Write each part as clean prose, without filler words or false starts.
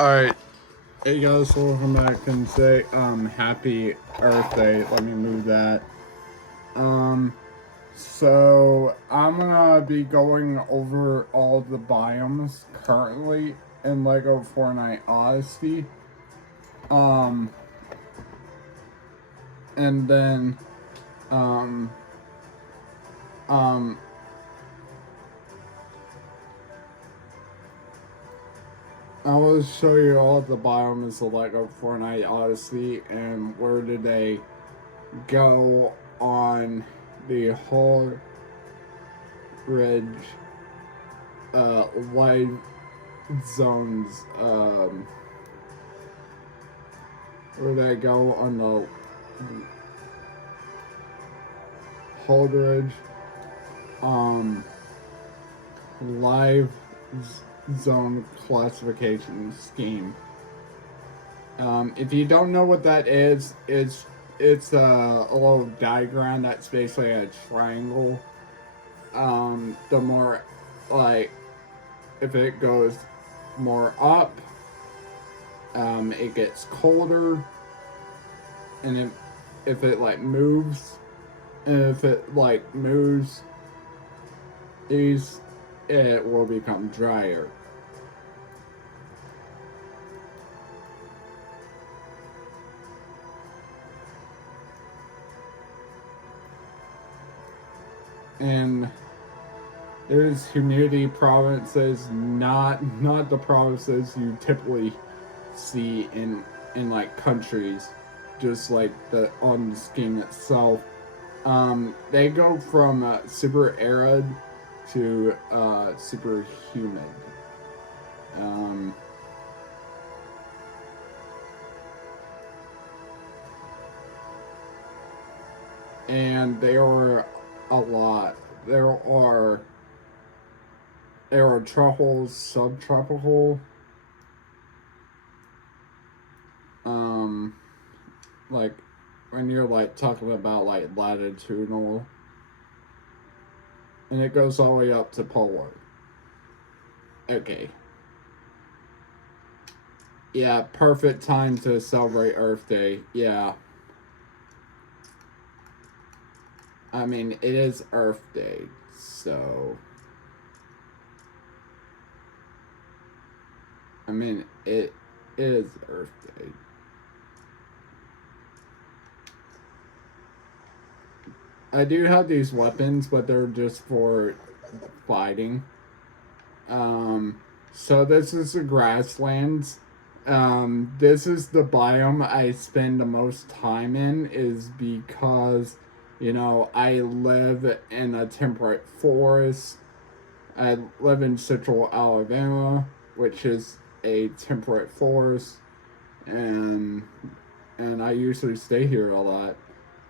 Alright, Hey guys, welcome back and say happy Earth Day. Let me move that. Um so I'm gonna be going over all the biomes currently in Lego Fortnite Odyssey. Um and then um um I will show you all the biomes of Lego Fortnite Odyssey and where do they go on the whole ridge live zones, where they go on the Holdridge live zone classification scheme. If you don't know what that is, it's a little diagram that's basically a triangle. The more, like, if it goes more up, it gets colder, and if it like moves, and if it like moves east, it will become drier. And there's humidity provinces, not the provinces you typically see in like countries, just like the on the scheme itself. They go from super arid to super humid. Um, and there are a lot. There are truffles, subtropical, um, like when you're like talking about like latitudinal, and it goes all the way up to polar. Okay. Yeah, perfect time to celebrate Earth Day. Yeah. I mean, it is Earth Day, so. I mean, it is Earth Day. I do have these weapons, but they're just for fighting. So this is the grasslands. This is the biome I spend the most time in, is because, I live in a temperate forest. I live in central Alabama, which is a temperate forest, and I usually stay here a lot.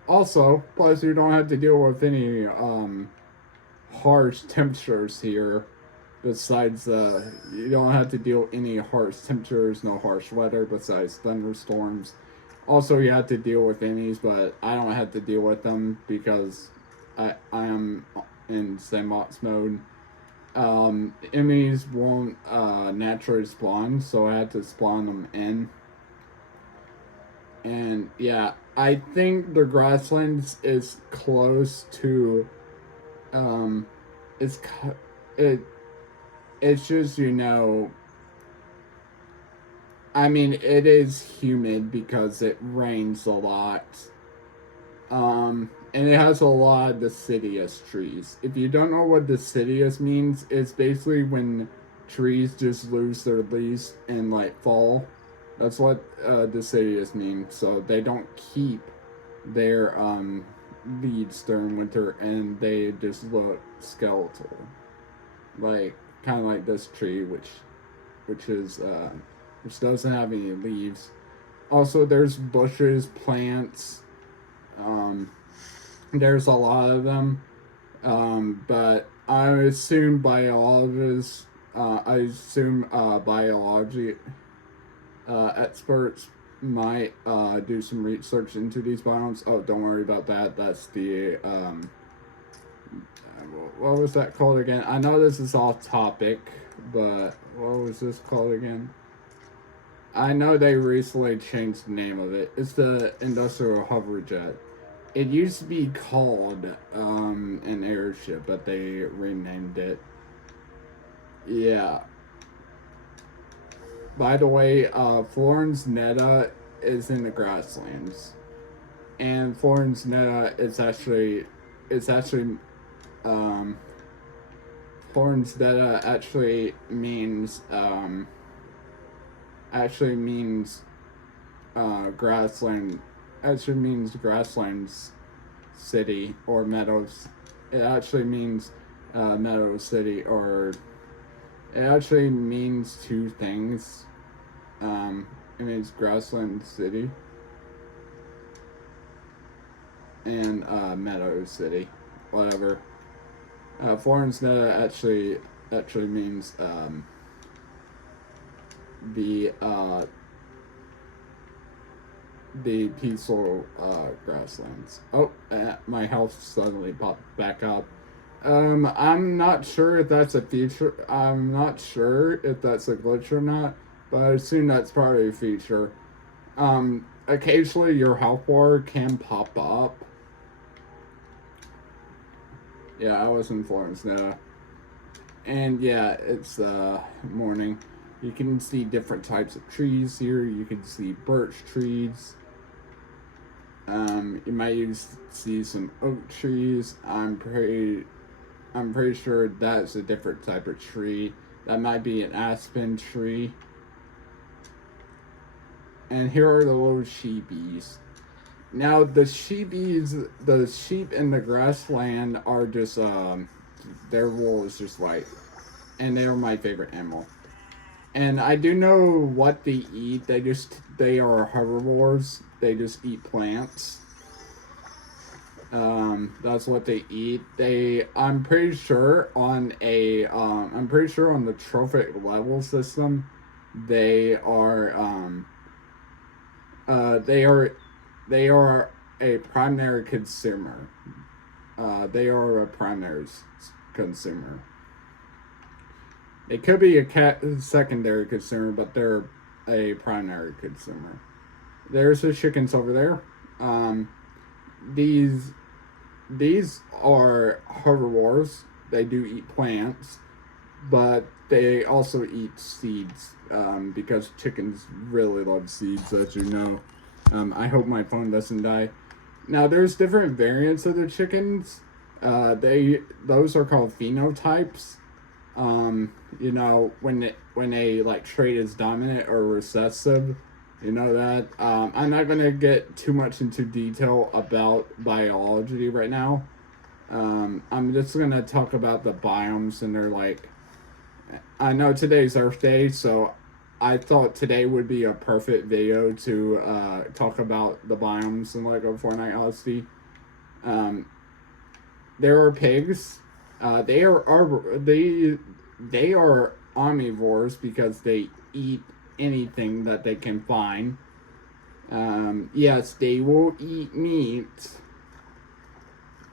Also, plus you don't have to deal with any harsh temperatures here. Besides, you don't have to deal with any harsh temperatures, no harsh weather besides thunderstorms. Also, you have to deal with innies, but I don't have to deal with them because I am in sandbox mode. Enemies won't naturally spawn, so I had to spawn them in. And yeah, I think the grasslands is close to, um, it's it it's just, I mean, it is humid because it rains a lot. And it has a lot of deciduous trees. If you don't know what deciduous means, it's basically when trees just lose their leaves and like fall. That's what deciduous means. So they don't keep their leaves during winter, and they just look skeletal, like kind of like this tree, which doesn't have any leaves. Also, there's bushes, plants. Um, there's a lot of them, but I assume biologists, I assume biology experts might do some research into these biomes. Oh, don't worry about that. That's the what was that called again? I know this is off topic, but what was this called again? I know they recently changed the name of it. It's the Industrial Hoverjet. It used to be called an airship, but they renamed it. Yeah. By the way, Florence Netta is in the grasslands, and Florence Netta is actually um, Florence Netta actually means grassland actually means grasslands city or meadows. It actually means meadow city, or it actually means two things. It means grassland city and meadow city, whatever. Florence Netta actually means the uh, the peaceful grasslands. Oh, my health suddenly popped back up. I'm not sure if that's a feature. I'm not sure if that's a glitch or not, but I assume that's probably a feature. Occasionally your health bar can pop up. Yeah, I was in Florence now. And yeah, it's morning. You can see different types of trees here. You can see birch trees. You might see some oak trees. I'm pretty sure that's a different type of tree. That might be an aspen tree. And here are the little sheepies. Now the sheep in the grassland are just their wool is just white, and they are my favorite animal. And I do know what they eat. They are herbivores. They just eat plants. That's what they eat. I'm pretty sure on the trophic level system, they are they are they are a primary consumer. They are a primary consumer. They could be a secondary consumer, but they're a primary consumer. There's the chickens over there. These these are herbivores. They do eat plants, but they also eat seeds because chickens really love seeds, as you know. I hope my phone doesn't die. Now, there's different variants of the chickens. Those are called phenotypes. When a like trait is dominant or recessive, you know that. I'm not gonna get too much into detail about biology right now. I'm just gonna talk about the biomes, and they're like, I know today's Earth Day, so I thought today would be a perfect video to talk about the biomes in Lego Fortnite Odyssey. Um, there are pigs. They are omnivores because they eat anything that they can find. Yes, they will eat meat.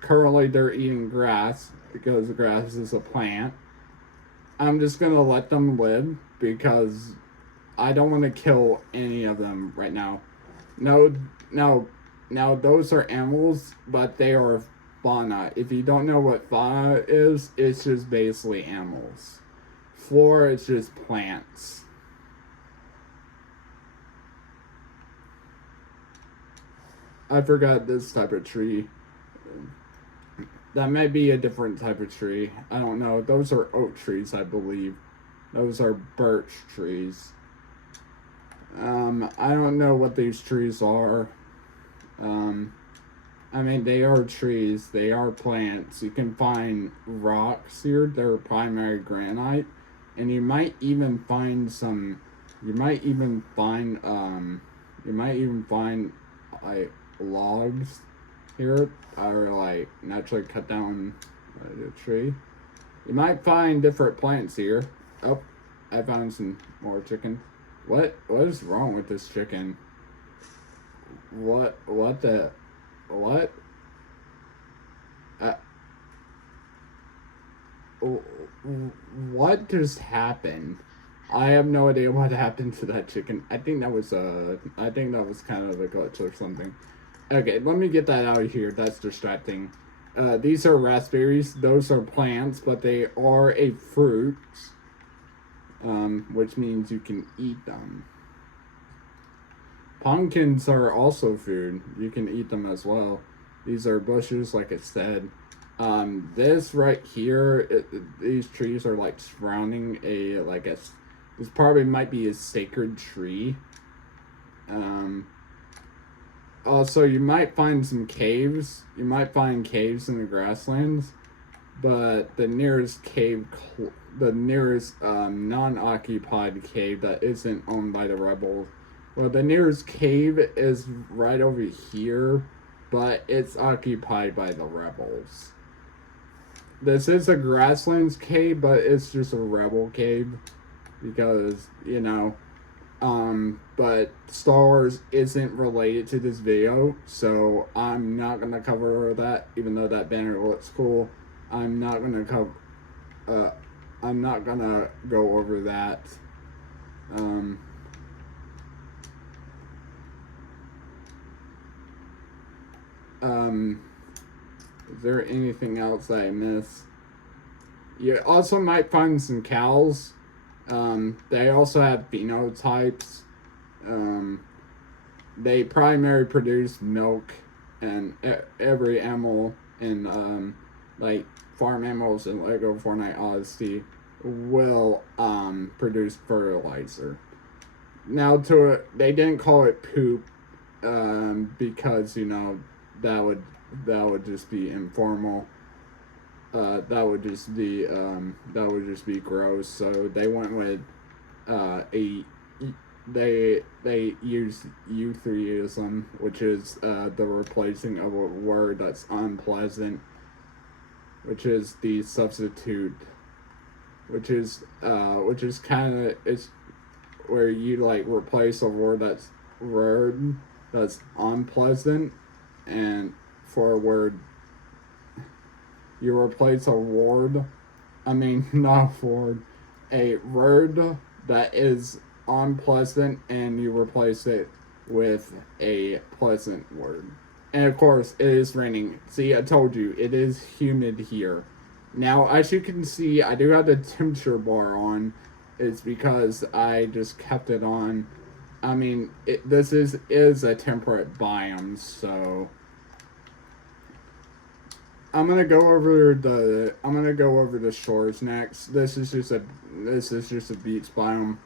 Currently, they're eating grass because grass is a plant. I'm just gonna let them live because I don't want to kill any of them right now. No, no, now those are animals, but they are fauna. If you don't know what fauna is, it's just basically animals. Flora is just plants. I forgot this type of tree. That might be a different type of tree. I don't know. Those are oak trees, I believe. Those are birch trees. I don't know what these trees are. Um, I mean, they are trees. They are plants. You can find rocks here. They're primary granite, and you might even find some. You might even find You might even find like logs here, or like naturally cut down a tree. You might find different plants here. Oh, I found some more chicken. What is wrong with this chicken? What the what? Uh, what just happened? I have no idea what happened to that chicken. I think that was kind of a glitch or something. Okay, let me get that out of here. That's distracting. These are raspberries. Those are plants, but they are a fruit, which means you can eat them. Pumpkins are also food. You can eat them as well. These are bushes, like I said. This right here, these trees are like surrounding this probably might be a sacred tree. Also, you might find some caves. You might find caves in the grasslands, but the nearest non-occupied cave that isn't owned by the rebels. Well, the nearest cave is right over here, but it's occupied by the rebels. This is a grasslands cave, but it's just a rebel cave because, but Star Wars isn't related to this video, so I'm not gonna cover that, even though that banner looks cool. I'm not gonna go over that. Is there anything else that I missed? You also might find some cows. They also have phenotypes. They primarily produce milk, and every animal in like farm animals in Lego Fortnite Odyssey will produce fertilizer. Now, they didn't call it poop because that would just be informal. That would just be gross. So they went with they use euphemism, which is the replacing of a word that's unpleasant, which is the substitute, which is kind of it's where you like replace a word that's unpleasant, and for a word you replace a word. Not a word, a word that is unpleasant, and you replace it with a pleasant word. And of course, it is raining. See, I told you, it is humid here. Now, as you can see, I do have the temperature bar on. It's because I just kept it on. This is a temperate biome, so I'm gonna go over the shores next. This is just a beach biome.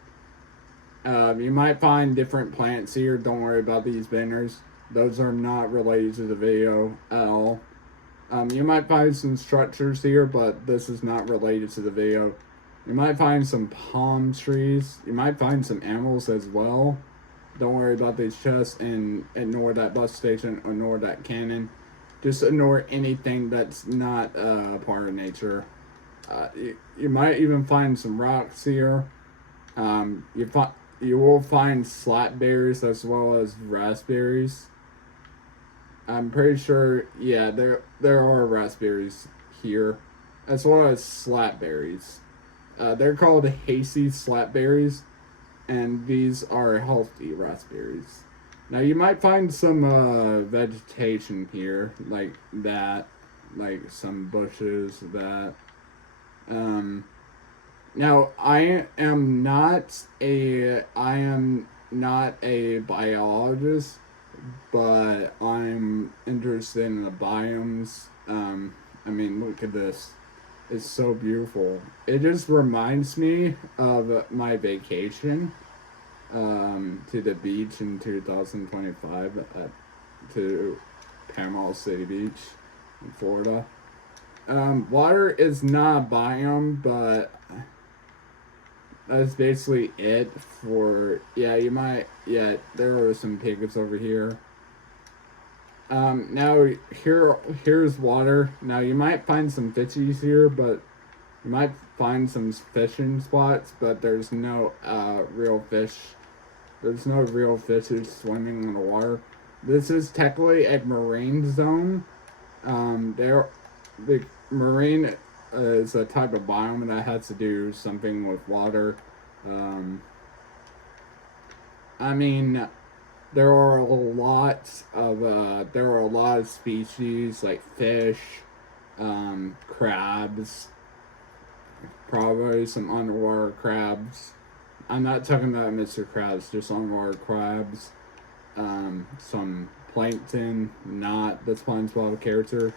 You might find different plants here. Don't worry about these banners. Those are not related to the video at all. You might find some structures here, but this is not related to the video. You might find some palm trees. You might find some animals as well. Don't worry about these chests and ignore that bus station, ignore that cannon. Just ignore anything that's not part of nature. You might even find some rocks here. You will find slapberries as well as raspberries. I'm pretty sure, yeah, there are raspberries here, as well as slapberries. They're called hazy slapberries, and these are healthy raspberries. Now you might find some vegetation here, like that, like some bushes, that. Now I am not a biologist, but I'm interested in the biomes. Look at this. It's so beautiful. It just reminds me of my vacation to the beach in 2025 to Panama City Beach in Florida. Water is not a biome, but that's basically it for, there are some pigs over here. Now here's water. Now you might find some fishies here, but you might find some fishing spots, but there's no real fish. There's no real fishes swimming in the water. This is technically a marine zone. The marine is a type of biome that has to do something with water. Um, I mean, there are a lot of species like fish, crabs, probably some underwater crabs. I'm not talking about Mr. Krabs, just underwater crabs. Some plankton, not the SpongeBob character.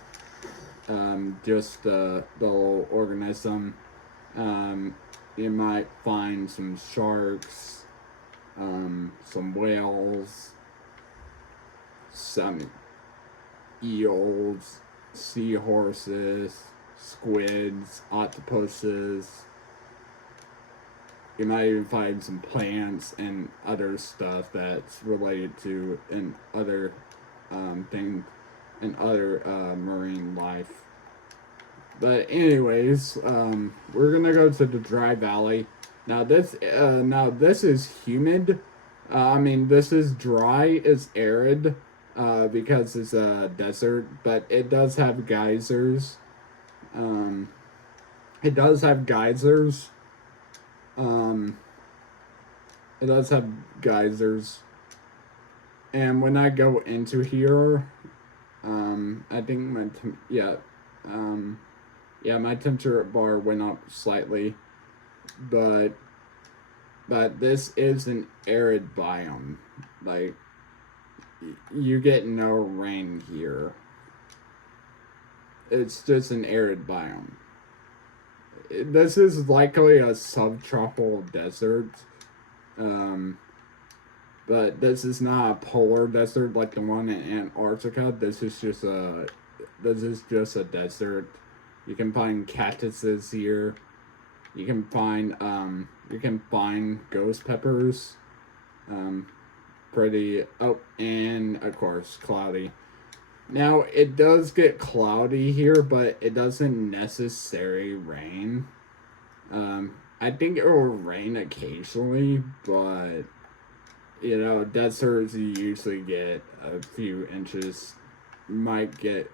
Just the little organism. Um, you might find some sharks, some whales, some eels, seahorses, squids, octopuses. You might even find some plants and other stuff that's related to and other things and other marine life. But anyways, we're gonna go to the dry valley. Now this is humid. I mean, this is dry. It's arid, because it's a desert. But it does have geysers. Um, it does have geysers. Um, it does have geysers. And when I go into here, I think um, yeah, my temperature bar went up slightly, but this is an arid biome. Like, you get no rain here. It's just an arid biome. This is likely a subtropical desert. Um, but this is not a polar desert like the one in Antarctica. This is just a desert. You can find cactuses here. You can find ghost peppers. Pretty and of course cloudy. Now it does get cloudy here, but it doesn't necessarily rain. I think it will rain occasionally, but deserts you usually get a few inches. You might get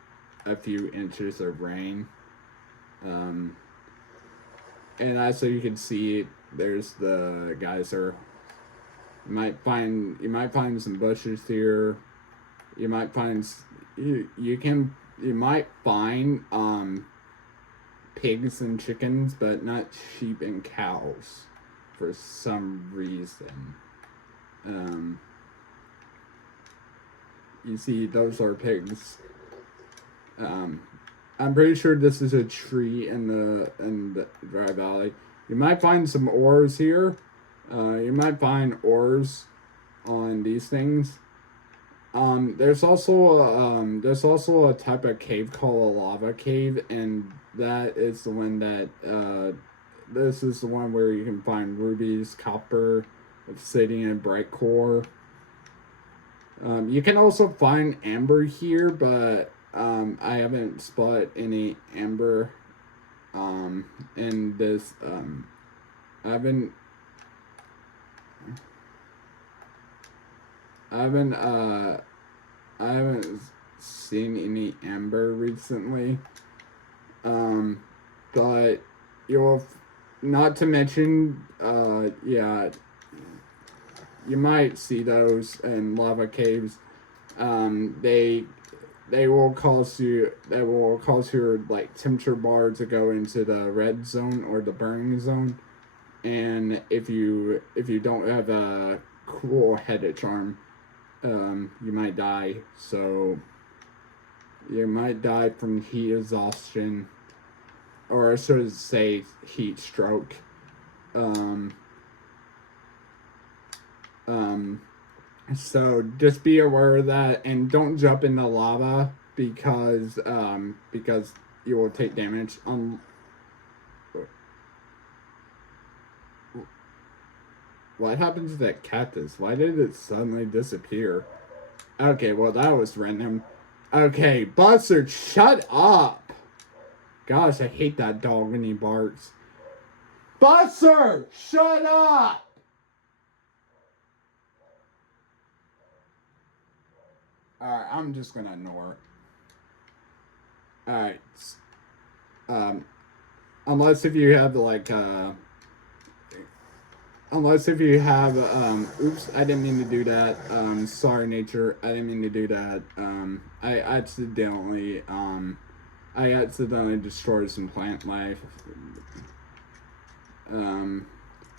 a few inches of rain. And as you can see, there's the geyser. You might find some bushes here. You might find you might find pigs and chickens, but not sheep and cows for some reason. You see, those are pigs. I'm pretty sure this is a tree in the dry valley. You might find some ores here. You might find ores on these things. There's also a type of cave called a lava cave, and that is the one that this is the one where you can find rubies, copper, obsidian, and bright core. You can also find amber here, but I haven't spotted any amber in this. I haven't. I haven't. I haven't seen any amber recently. But you'll. Not to mention. Yeah. You might see those in lava caves. They will cause your like temperature bar to go into the red zone or the burning zone, and if you don't have a cool headed charm, you might die. So you might die from heat exhaustion, or I should say heat stroke. Um, um, So just be aware of that, and don't jump in the lava because you will take damage. What happened to that cactus? Why did it suddenly disappear? Okay, well that was random. Okay, Buster, shut up! Gosh, I hate that dog when he barks. Buster, shut up! Alright, I'm just gonna ignore it. Alright. Um, unless if you have like unless if you have, oops, I didn't mean to do that. Sorry, nature, I didn't mean to do that. I accidentally destroyed some plant life. Um,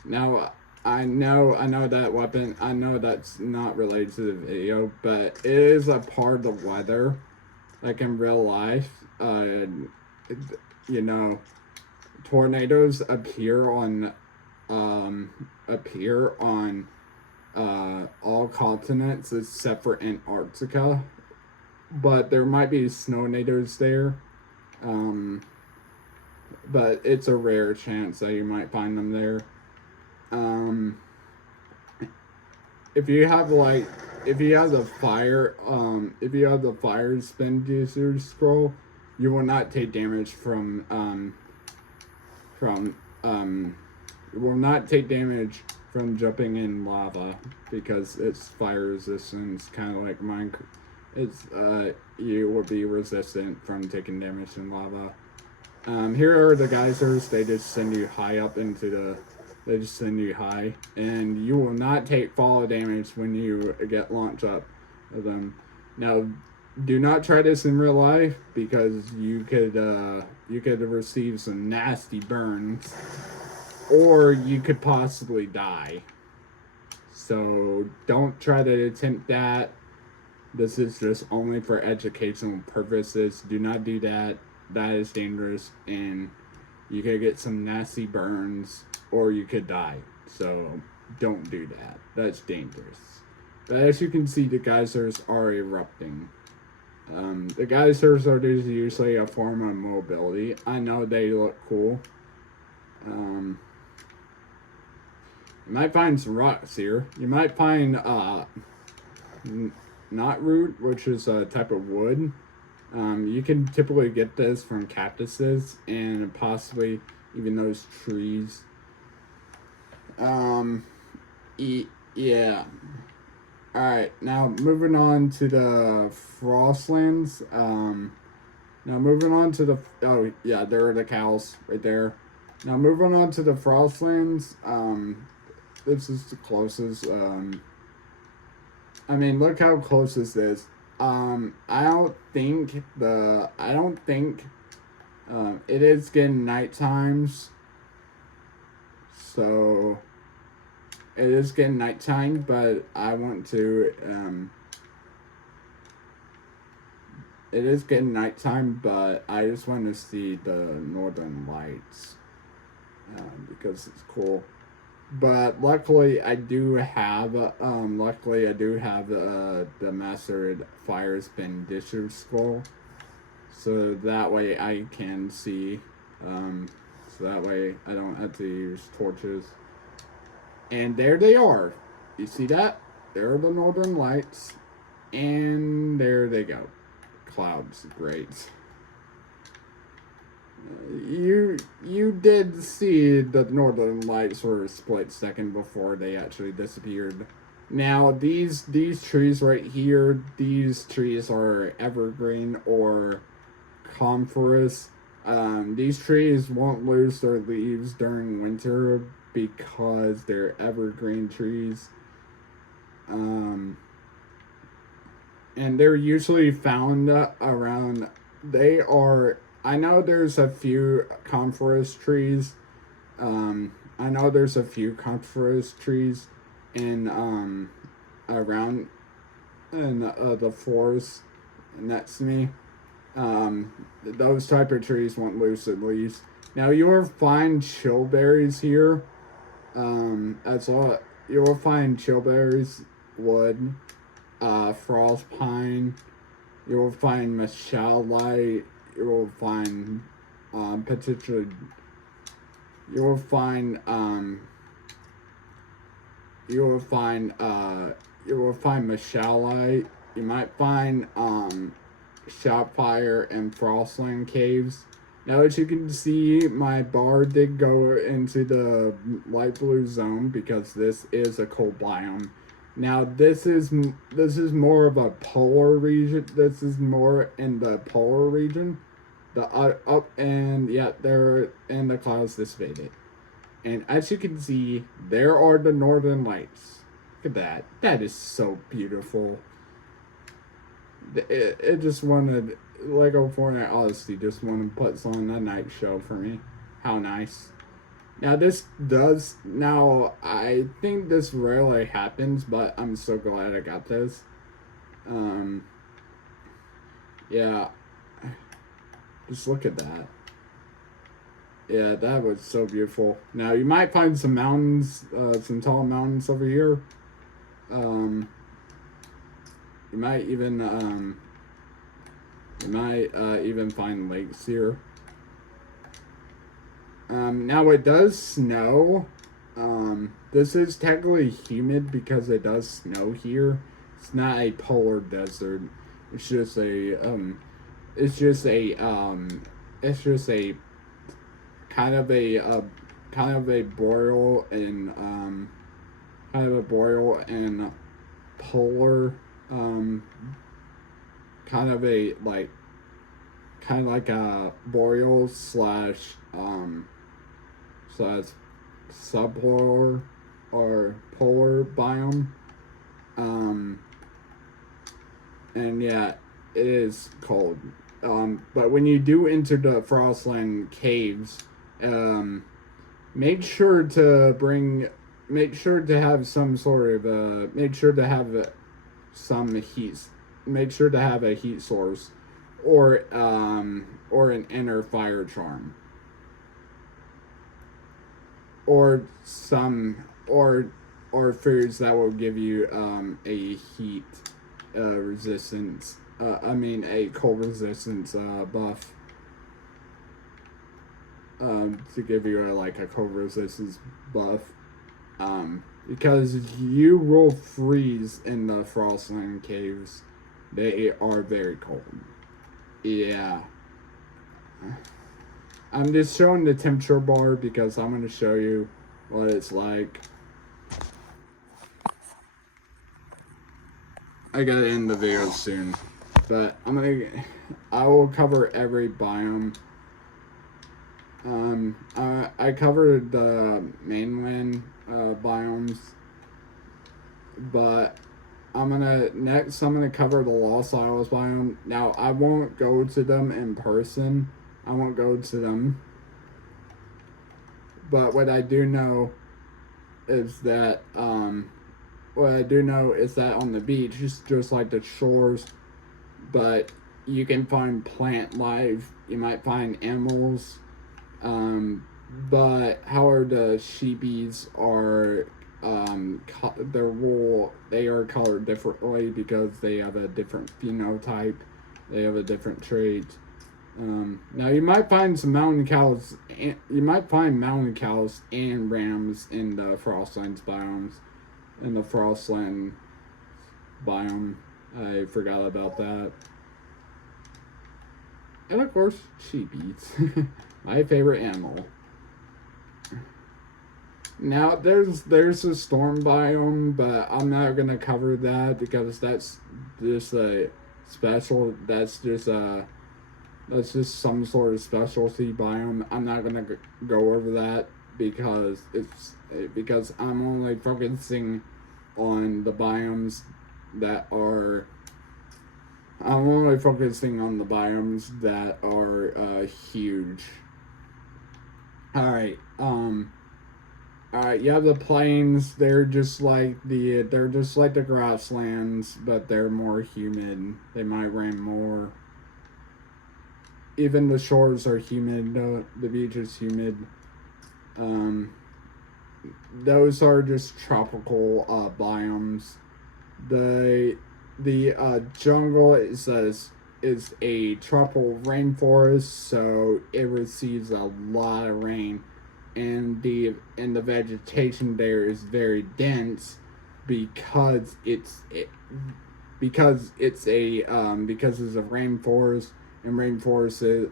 Now I know that weapon. I know that's not related to the video, but it is a part of the weather, like in real life. You know, tornadoes appear on all continents except for Antarctica, but there might be snow-nados there. Um, but it's a rare chance that you might find them there. Um, if you have like if you have the fire spin user scroll, you will not take damage from you will not take damage from jumping in lava because it's fire resistant. It's kind of like mine. It's you will be resistant from taking damage in lava. Here are the geysers. They just send you high up into the. They just send you high, and you will not take fall damage when you get launched up of them. Now, do not try this in real life because you could receive some nasty burns, or you could possibly die. So don't try to attempt that. This is just only for educational purposes. Do not do that. That is dangerous, and you could get some nasty burns, or you could die. So don't do that. That's dangerous. But as you can see, the geysers are erupting. The geysers are usually a form of mobility. I know they look cool. You might find some rocks here. You might find knotroot, which is a type of wood. You can typically get this from cactuses and possibly even those trees. Yeah. Alright, now moving on to the Frostlands. Now moving on to the. Oh, yeah, there are the cows right there. Now moving on to the Frostlands. This is the closest. I mean, look how close this is. I don't think it is getting night times. So it is getting nighttime, but I want to it is getting nighttime, but I just want to see the northern lights because it's cool. But luckily, I do have the mastered fire spin disher scroll, so that way I can see. So that way I don't have to use torches. And there they are. You see that? There are the northern lights, and there they go. Clouds, great. You did see the northern lights for a split second before they actually disappeared. Now these trees right here, these trees are evergreen or coniferous. These trees won't lose their leaves during winter because they're evergreen trees. And they're usually found around. They are. I know there's a few coniferous trees. I know there's a few coniferous trees in around in the forest next to me. Those type of trees won't lose their leaves. Now you will find chillberries here. As well, you will find chillberries, wood, frost pine. You will find michelite. You will find potentially. You will find You will find michelite. You might find Shopfire and Frostland caves. Now, as you can see, my bar did go into the light blue zone because this is a cold biome. Now, this is more of a polar region. This is more in the polar region. The up and yeah, there and the clouds dissipated. And as you can see, there are the northern lights. Look at that. That is so beautiful. It just wanted Lego Fortnite Odyssey just wanted to put on a night show for me. How nice. Now this does now I think this rarely happens, but I'm so glad I got this. Um yeah. Just look at that. Yeah, that was so beautiful. Now you might find some mountains, some tall mountains over here. You might even find lakes here. Now it does snow. This is technically humid because it does snow here. It's not a polar desert. It's just a it's just a kind of a boreal and polar kind of a kind of like a boreal slash subpolar or polar biome. And yeah, it is cold. But when you do enter the Frostland caves, make sure to have some sort of make sure to have some heat. Make sure to have a heat source, or an inner fire charm, or foods that will give you a heat resistance. A cold resistance buff. To give you a cold resistance buff. Because you will freeze in the Frostland caves. They are very cold. Yeah. I'm just showing the temperature bar because I'm going to show you what it's like. I gotta end the video soon. But I will cover every biome. I covered the mainland biomes, but I'm gonna cover the Lost Isles biome. Now I won't go to them in person. I won't go to them. But what I do know is that on the beach, it's just like the shores, but you can find plant life. You might find animals. But however, the sheepies are their wool, they are colored differently because they have a different phenotype. They have a different trait. Now you might find some mountain cows. You might find mountain cows and rams in the Frostlands biomes. In the Frostland biome, I forgot about that. And of course, sheepies, my favorite animal. Now there's a storm biome, but I'm not gonna cover that because that's just a special. That's just some sort of specialty biome. I'm not gonna go over that because I'm only focusing on the biomes that are. I'm only focusing on the biomes that are huge. Alright, you have the plains. They're just like the grasslands, but they're more humid. They might rain more. Even the shores are humid. The beach is humid. Those are just tropical biomes. The jungle is a tropical rainforest, so it receives a lot of rain, and the vegetation there is very dense because it's a rainforest, and rainforests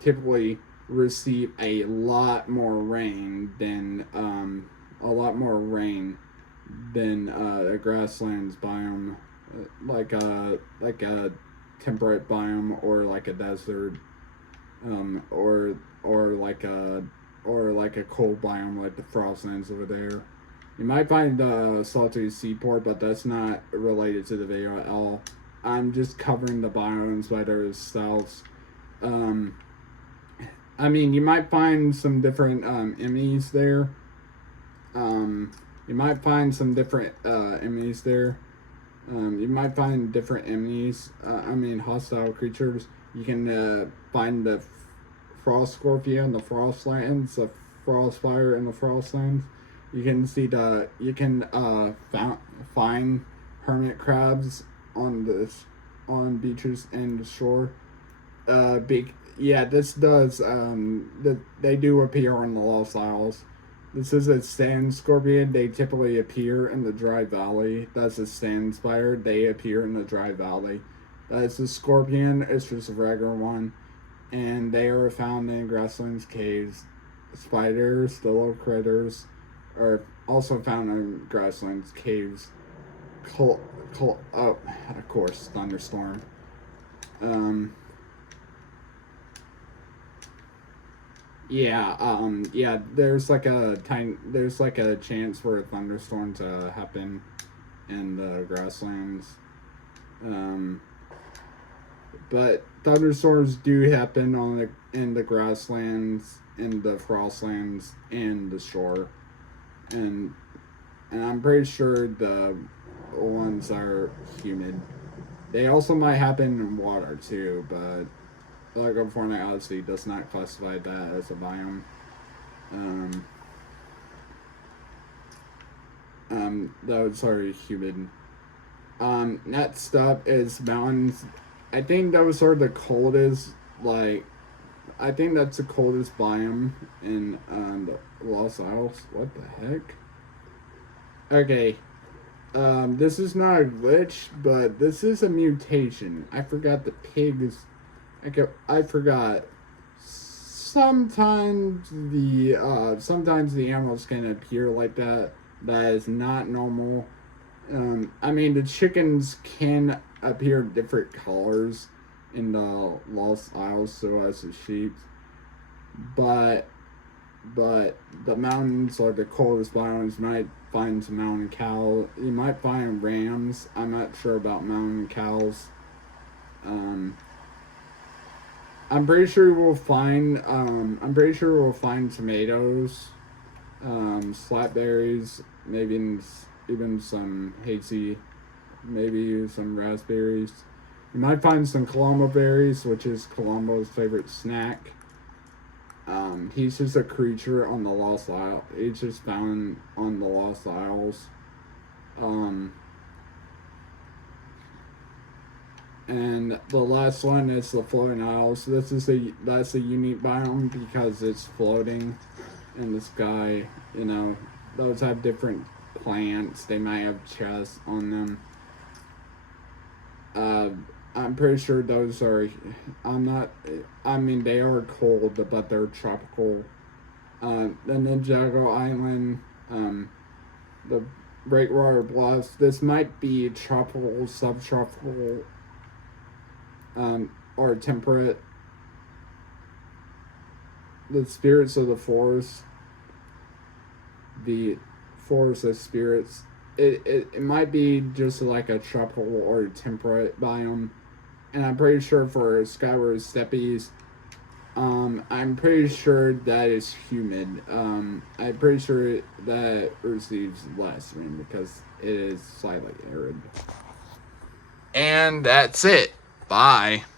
typically receive a lot more rain than a grasslands biome, like a temperate biome or like a desert. or or like a or like a cold biome like the Frostlands over there. You might find the salty seaport, but that's not related to the video at all. I'm just covering the biomes by themselves. Um, I mean, you might find some different enemies there. Um, you might find some different enemies there. You might find different enemies. I mean, hostile creatures. You can find the frost scorpion, the frostlands, the frostfire, and the frostlands. You can see the you can find hermit crabs on beaches and the shore. Yeah, this does they do appear on the Lost Isles. This is a sand scorpion. They typically appear in the dry valley. That's a sand spider. They appear in the dry valley. That's a scorpion. It's just a regular one, and they are found in grasslands caves. Spiders, the little critters, are also found in grasslands caves. Oh, of course, thunderstorm. Yeah, there's like a chance for a thunderstorm to happen in the grasslands. Um, but thunderstorms do happen in the grasslands, in the frostlands, and the shore, and I'm pretty sure the ones are humid. They also might happen in water too, but Lego Fortnite Odyssey does not classify that as a biome. Um, those are humid. Next up is mountains. I think those are the coldest, like, I think that's the coldest biome in the Los Isles. What the heck? Okay. This is not a glitch, but this is a mutation. I forgot the pigs. I forgot. Sometimes the animals can appear like that. That is not normal. I mean, the chickens can appear different colors in the Lost Isles, so as the sheep. But the mountains are the coldest biomes. You might find some mountain cow. You might find rams. I'm not sure about mountain cows. I'm pretty sure we'll find. I'm pretty sure we'll find tomatoes, slapberries, maybe even some hazy, maybe some raspberries. You might find some Colombo berries, which is Colombo's favorite snack. He's just a creature on the Lost Isle. He's just found on the Lost Isles. And the last one is the floating isles. That's a unique biome because it's floating in the sky. You know, those have different plants. They might have chests on them. I'm pretty sure those are. I'm not. I mean, they are cold, but they're tropical. The Ninjago Island. The Breakwater Bluffs. This might be tropical, subtropical, or temperate. The spirits of the forest. The forest of spirits. It might be just like a tropical or temperate biome. And I'm pretty sure for Skyward Steppies, I'm pretty sure that is humid. I'm pretty sure that receives less rain because it is slightly arid. And that's it. Bye.